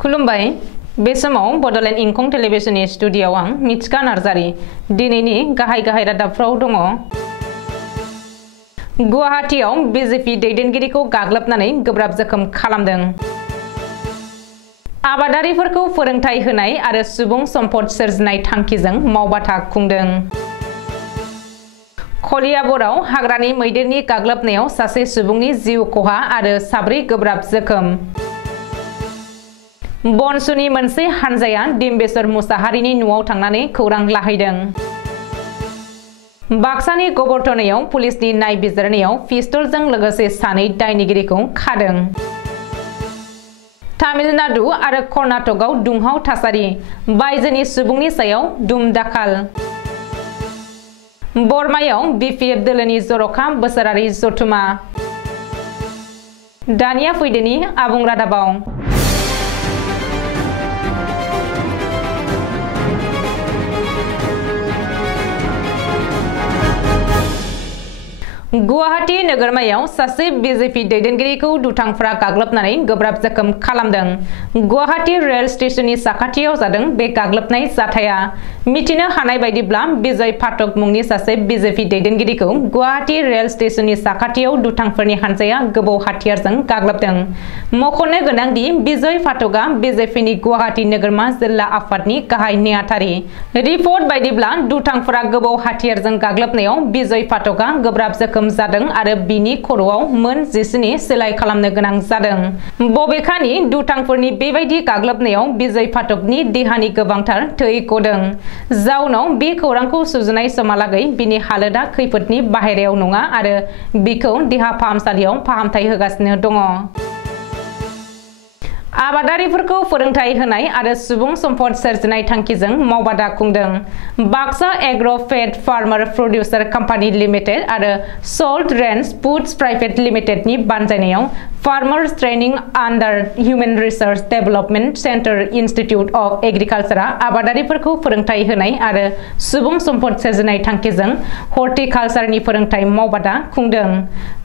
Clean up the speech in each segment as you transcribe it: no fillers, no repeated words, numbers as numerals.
खुलुमबाय बे समाव बडलेण्ड इंखं टेलिभिजननि स्टुडिय'आव आं मिथिका नार्जारी दिनैनि गाहाय रादाबफ्राव दङ। गुवाहाटीआव बीजेपी दैदेनगिरिखौ गाग्लोबनानै गोब्राब जोखोम खालामदों। आबादारिफोरखौ फोरोंथाय होनाय आरो सुबुं सम्पद सोरजिनाय थांखिजों मावबादा खुंदों। कलियाबराव हाग्रानि मैदेरनि गाग्लोबनायाव सासे सुबुंनि जिउ खहा आरो 4 गोब्राब जोखोम। बनसुनि मोनसे हानजाया डिम्बेश्वर मुसाहारिनि न'आव थांनानै खौरां लाहैदों। बाक्सानि गबरथनायाव पुलिसनि नायबिजिरनायाव पिस्तलजों लोगोसे 2 दायनिगिरिखौ खादों। तामिलनाडु आरो कर्नाटकआव दुंहाव थासारि, बायजोनि सुबुंनि सायाव दुम-दाखाल। बर्मायाव बीपीएफ दोलोनि जर'खा बोसोरारि जथुमा। दानिया फैदोनि आबुं रादाबाव। गुवाहाटी नोगोरमायाव सासे बीजेपी दैदेनगिरिखौ दुथांफोरा गाग्लोबनानै गोब्राब जोखोम खालामदों। गुवाहाटी रेल स्टेशननि साखाथियाव जादों बे गाग्लोबनाय जाथाया। मिथिनो हानाय बायदिब्ला बिजय पाठक मुंनि सासे बीजेपी दैदेनगिरिखौ गुवाहाटी रेल स्टेशननि साखाथियाव दुथांफोरनि हानजाया गोबौ हाथियारजों गाग्लोबदों। मख'नो गोनांदि बिजय पाठकआ बीजेपीनि गुवाहाटी नोगोरमा जिल्ला आफादनि गाहाय नेहाथारि। रिपर्ट बायदिब्ला दुथांफोरा गोबौ हाथियारजों गाग्लोबनायाव बिजय पाठकआ गोब्राब जोखोम जादों आरो बिनि खर'आव मोन 17 सिलाइ खालामनो गोनां जादों। बबेखानि दुथांफोरनि बेबायदि गाग्लोबनायाव बिजय पाठकनि देहानि गोबांथार थै गदों। जाउनाव बे खौरांखौ सुजुनाय समहालागै बिनि हालोदा खैफोदनि बाहेरायाव नङा आरो बिखौ देहा फाहामसालियाव फाहामथाय होगासिनो दङ। आबादारिफोरखौ फोरोंथाय होनाय आरो सुबुं सम्पद सोरजिनाय थांखिजों मावबादा खुंदों। Baksa agro' fed farmer producer company limited आरो सल्ट रेन्ज फुड्स प्राइभेट लिमिटेडनि बानजायनायाव farmers training under human research development centre institute of एग्रिकालचारआ आबादारिफोरखौ फोरोंथाय होनाय आरो सुबुं सम्पद सोरजिनाय थांखिजों हर्टिकालचारनि फोरोंथाय मावबादा खुंदों।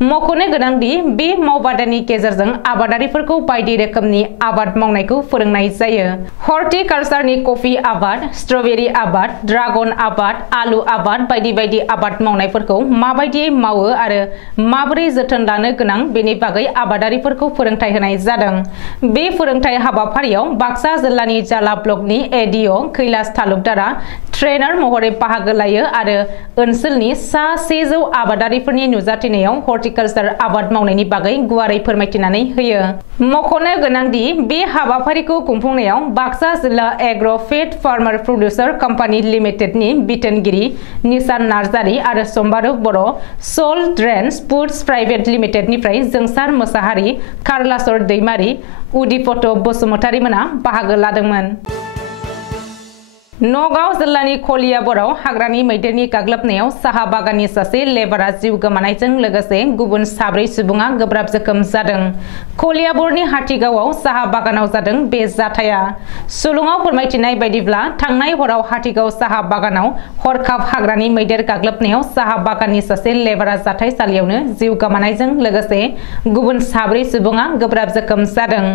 मख'नो गोनांदि बे मावबादानि गेजेरजों आबादारिफोरखौ बायदि रोखोमनि आबाद मावनायखौ फोरोंनाय जायो। हर्टिकालचारनि कफि आबाद, स्ट्रबेरी आबाद, ड्रागन आबाद, आलु आबाद बायदि आबाद मावनायफोरखौ माबायदियै मावो आरो माबोरै जोथोन लानो गोनां बेनि बागै आबादारिफोरखौ फोरोंथाय होनाय जादों। बे फोरोंथाय हाबाफारियाव बाक्सा जिल्लानि जाला ब्लकनि एडिअ कैलास तालुकदारा ट्रेनार महरै बाहागो लायो आरो ओनसोलनि सा 100 आबादारिफोरनि नुजाथिनायाव हर्टिकालचार आबाद मावनायनि बागै गुवारै फोरमायथिनानै होयो। मख'नो गोनांदि बे हाबाफारिखौ खुंफुंनायाव बाक्सा जिल्ला agro' fed farmer producer company लिमिटेडनि बिथोनगिरि निसान नार्जारी आरो Sambaru Boro', salt range foods private लिमिटेडनिफ्राय जोंसार मोसाहारि, कार्लासर दैमारी, उदिपत बसुमतारी मोना बाहागो लादोंमोन। नगाव जिल्लानि कलियाबराव हाग्रानि मैदेरनि गाग्लोबनायाव साहा बागाननि सासे लेबारा जिउ गोमानायजों लोगोसे गुबुन 4 सुबुङा गोब्राब जोखोम जादों। कलियाबरनि हाथिगावआव साहा बागानाव जादों बे जाथाया। सुलुङाव फोरमायथिनाय बायदिब्ला थांनाय हराव हाथिगाव साहा बागानाव हरखाब हाग्रानि मैदेर गाग्लोबनायाव साहा बागाननि सासे लेबारा जाथायसालियावनो जिउ गोमानायजों लोगोसे गुबुन 4 सुबुङा गोब्राब जोखोम जादों।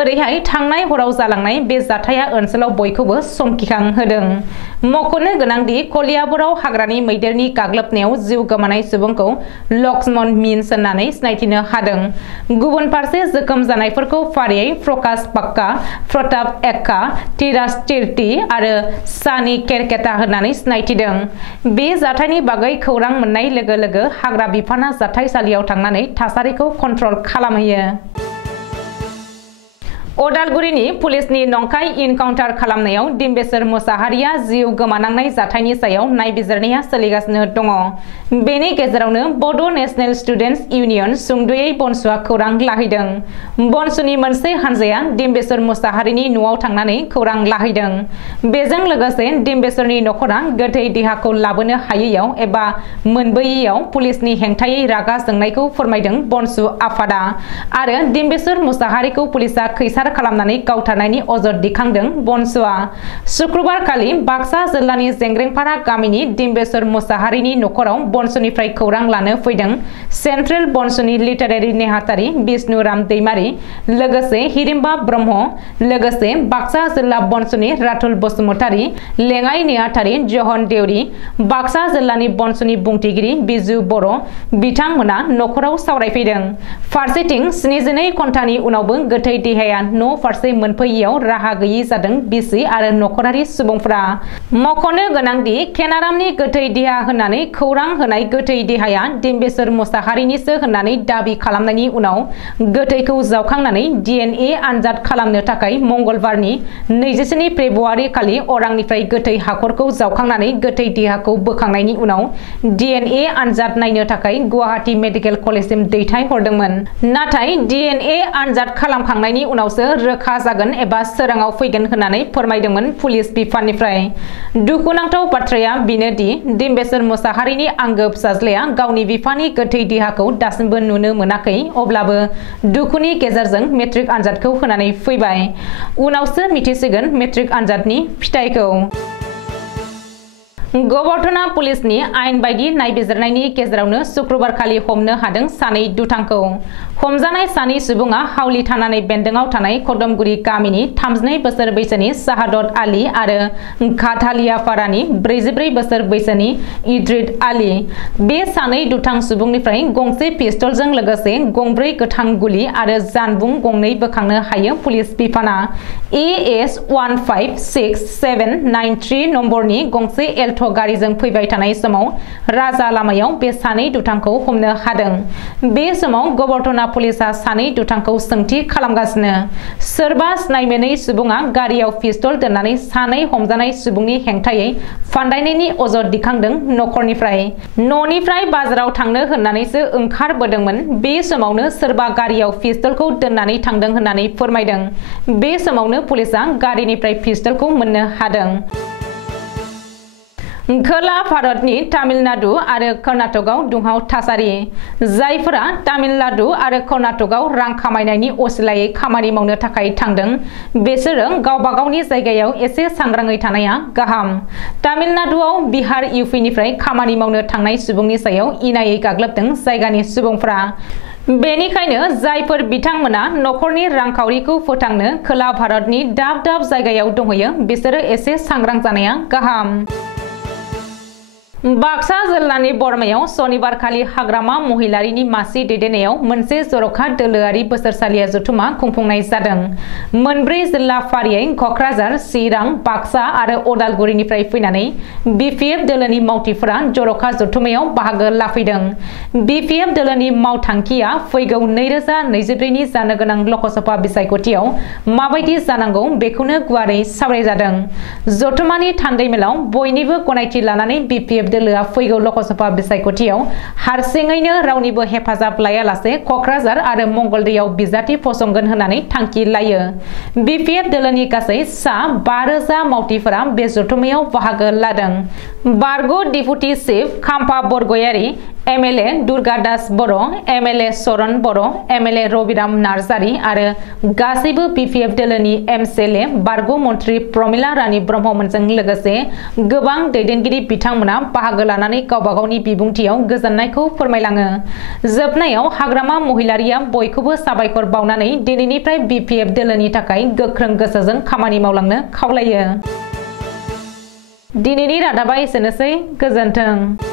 ओरैहाय थांनाय हराव जालांनाय बे जाथाया ओनसोलाव बयखौबो समखिखां होदों। मख'नो गोनांदि कलियाबराव हाग्रानि मैदेरनि गाग्लोबनायाव जिउ गोमानाय सुबुंखौ लक्ष्मण मिन्स होननानै सिनायथिनो हादों। गुबुन फारसे जोखोम जानायफोरखौ फारियै प्रकाश पाक्का, प्रताप एक्का, तिराज तिर्ति आरो सानी केरकेटा होननानै सिनायथिदों। बे जाथायनि बागै खौरां मोननाय लोगो लोगो हाग्रा बिफाना जाथायसालियाव थांनानै थासारिखौ कन्ट्रल खालामहैयो। अदालगुरिनि पुलिसनि नंखाय इनकाउन्टार खालामनायाव डिम्बेश्वर मुसाहारिया जिउ गोमानांनाय जाथायनि सायाव नायबिजिरनाया सोलिगासिनो दङ। बेनि गेजेरावनो बड' नेशनेल स्टुडेन्टस इउनियन सुंद'यै बनसुआ खौरां लाहैदों। बनसुनि मोनसे हानजाया डिम्बेश्वर मुसाहारिनि न'आव थांनानै खौरां लाहैदों। बेजों लोगोसे डिम्बेश्वरनि नखरा गोथै देहाखौ लाबोनो हायैयाव एबा मोनबोयैयाव पुलिसनि हेंथायै रागा जोंनायखौ फोरमायदों बनसु आफादा आरो डिम्बेश्वर मुसाहारिखौ पुलिसआ खैसार उद्धार खालामनानै गावथारनायनि अजद दिखांदों बनसुआ। शुक्रबार खालि बाक्सा जिल्लानि जेंग्रेंपारा गामिनि डिम्बेश्वर मुसाहारिनि नखराव बनसुनिफ्राय खौरां लानो फैदों सेन्ट्रेल बनसुनि लिटारेरि नेहाथारि बिष्णुराम दैमारि, लोगोसे हिरिम्बा ब्रह्म, लोगोसे बाक्सा जिल्ला बनसुनि राथुल बसुमतारि, लेङाइ नेहाथारि जहन देउरि, बाक्सा जिल्लानि बनसुनि बुंथिगिरि बिजु बर' बिथांमोना नखराव सावरायफैदों। फारसेथिं 72 घन्टानि उनावबो गोथै देहाया न' फारसे मोनफैयैयाव राहा गैयि जादों बिसि आरो नखरारि सुबुंफोरा। मख'नो गोनांदि केनारामनि गोथै देहा होननानै खौरां होनाय गोथै देहाया डिम्बेश्वर मुसाहारिनिसो होननानै दाबि खालामनायनि उनाव गोथैखौ जावखांनानै DNA आनजाद खालामनो थाखाय मंगलबारनि 27 फेब्रुवारि खालि अरांनिफ्राय गोथै हाखरखौ जावखांनानै गोथै देहाखौ बोखांनायनि उनाव DNA आनजाद नायनो थाखाय गुवाहाटी मेडिकेल कलेजसिम दैथायहरदोंमोन। नाथाय DNA आनजाद खालामखांनायनि उनावसो रोखा जागोन एबा सोराङाव फैगोन होननानै फोरमायदोंमोन पुलिस बिफाननिफ्राय। दुखुनांथाव बाथ्राया बेनोदि डिम्बेश्वर मुसाहारिनि आंगो फिसाज्लाया गावनि बिफानि गोथै देहाखौ दासिमबो नुनो मोनाखै। अब्लाबो दुखुनि गेजेरजों मेट्रिक आनजादखौ होनानै फैबाय। उनावसो मिथिसिगोन मेट्रिक आनजादनि फिथाइखौ। गबर्धना पुलिसनि आयेन बायदि नायबिजिरनायनि गेजेरावनो शुक्रबार खालि हमनो हादों सानै दुथांखौ। हमजानाय सानै सुबुङा हावली थानानै बेन्दोंआव थानाय खदमगुरि गामिनि 32 बोसोर बैसोनि शाहादत आली आरो घाटालियापारानि 44 बोसोर बैसोनि इद्रिस आली। बे सानै दुथां सुबुंनिफ्राय गंसे पिस्तलजों लोगोसे गंब्रै गोथां गुलि आरो जानबुं गंनै बोखांनो हायो पुलिस बिफाना। AS 156793 नम्बरनि गंसे एल्ट' गारिजों फैबाय थानाय समाव राजा लामायाव बे सानै दुथांखौ हमनो हादों। बे समाव गबर्धना पुलिसा सानै दुथांखौ सोंथि खालामगासिनो। सोरबा सिनायमोनै सुबुङा गारियाव पिस्तल दोननानै सानै हमजानाय सुबुंनि हेंथायै फान्दायनायनि अजद दिखांदों नखरनिफ्राय। न'निफ्राय बाजाराव थांनो होननानैसो ओंखारबोदोंमोन। बे समावनो सोरबा गारियाव पिस्तलखौ दोननानै थांदों होननानै फोरमायदों। बे समावनो पुलिसा गारिनिफ्राय पिस्तलखौ मोननो हादों। खोला भारतनि तामिलनाडु आरो कर्नाटकआव दुंहाव थासारि। जायफोरा तामिलनाडु आरो कर्नाटकआव रां खामायनायनि असिलायै खामानि मावनो थाखाय थांदों, बिसोरो गावबा गावनि जायगायाव एसे सांग्राङै थानाया गाहाम। तामिलनाडुआव बिहार UPनिफ्राय खामानि मावनो थांनाय सुबुंनि सायाव इनायै गाग्लोबदों जायगानि सुबुंफोरा। बेनिखायनो जायफोर बिथांमोना नखरनि रांखावरिखौ फोथांनो खोला भारतनि दाब दाब जायगायाव दंहैयो, बिसोरो एसे सांग्रां जानाया गाहाम। बाक्सा जिल्लानि बरमायाव सनिबारखालि हाग्रामा महिलारिनि मासि दैदेननायाव मोनसे जर'खा दोलोआरि बोसोरसालिया जथुमा खुंफुंनाय जादों। मोनब्रै जिल्ला फारियै क'क्राझार, चिरां, बाक्सा आरो उदालगुरिनिफ्राय फैनानै BPF दोलोनि मावथिफोरा जर'खा जथुमायाव बाहागो लाफैदों। BPF दोलोनि मावथांखिया फैगौ 2024नि जानो गोनां लकसभा बिसायख'थियाव माबायदि जानांगौ बेखौनो गुवारै सावरायजादों। जथुमानि थान्दैमेलाव बयनिबो गनायथि लानानै BPF दोलोआ फैगौ लकसभा बिसायख'थियाव हारसिङैनो रावनिबो हेफाजाब लायालासे क'क्राझार आरो मंगलदैयाव बिजाथि फसंगोन होननानै थांखि लायो। BPF दोलोनि गासै सा 5000 मावथिफोरा बे जथुमायाव बाहागो लादों। बारग' डिपुटि चिफ खाम्फा बरगयारी, MLA दुर्गादास बर', MLA चरण बर', MLA रबिराम नार्जारी आरो गासैबो BPF दोलोनि MCLA बारग' मन्त्रि प्रमिला रानी ब्रह्ममोनजों लोगोसे गोबां दैदेनगिरि बिथांमोना बाहागो लानानै गावबा गावनि बिबुंथियाव गोजोननायखौ फोरमायलाङो। जोबनायाव हाग्रामा महिलारिया बयखौबो साबायखर बावनानै दिनैनिफ्राय BPF दोलोनि थाखाय गोख्रों गोसोजों खामानि मावलांनो खावलायो। दिनैनि रादाबा एसेनोसै। गोजोन्थों।